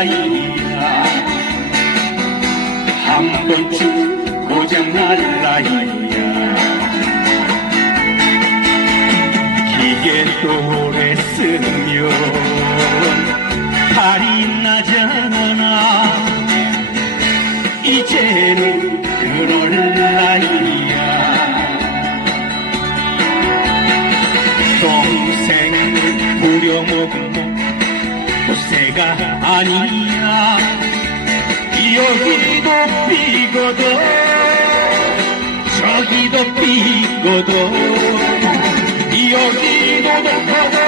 나이야. 한 번쯤 고장날 나이야. 기계 또래 쓰면 발이 나잖아 이제는 꽃새가 아니야 여기도 삐거든 저기도 삐거든 여기도 저기도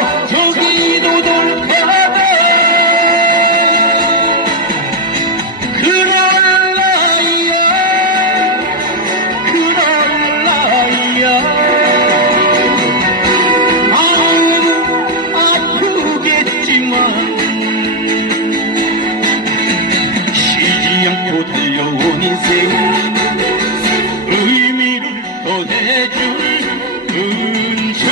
인생 의미를 더해줄 은총이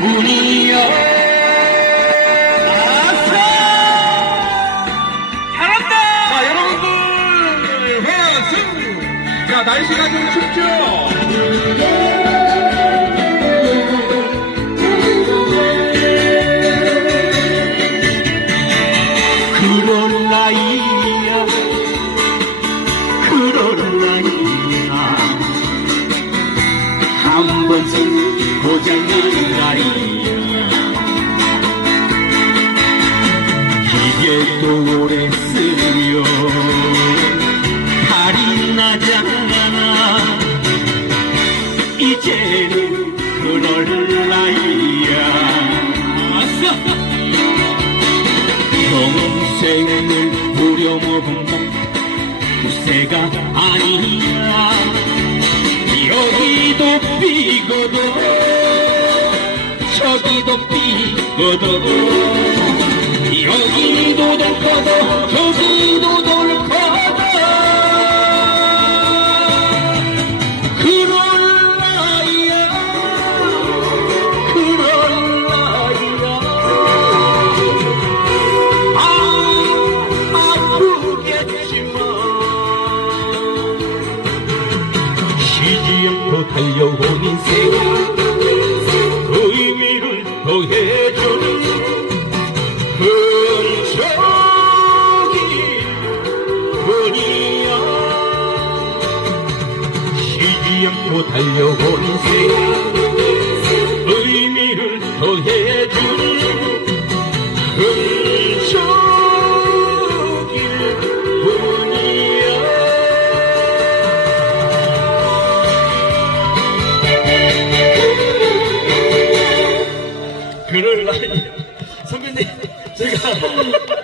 뿐이야 자, 여러분들, 환승! 자, 날씨가 좀 춥죠? 그런 나이 한 번씩 고장난 나이야 기계도 오래 쓰면 발이 나잖아 이제는 그럴 나이야. 평생을 부려먹은 구세가 아니야 삐거든 저기도 삐거든 여기도 돌거든 저기도 않고 달려온 인생 의미를 더해주는 흔적일 뿐이야. 쉬지 않고 달려온 인생 의미를 더해 그럴 나이. 선배님, 제가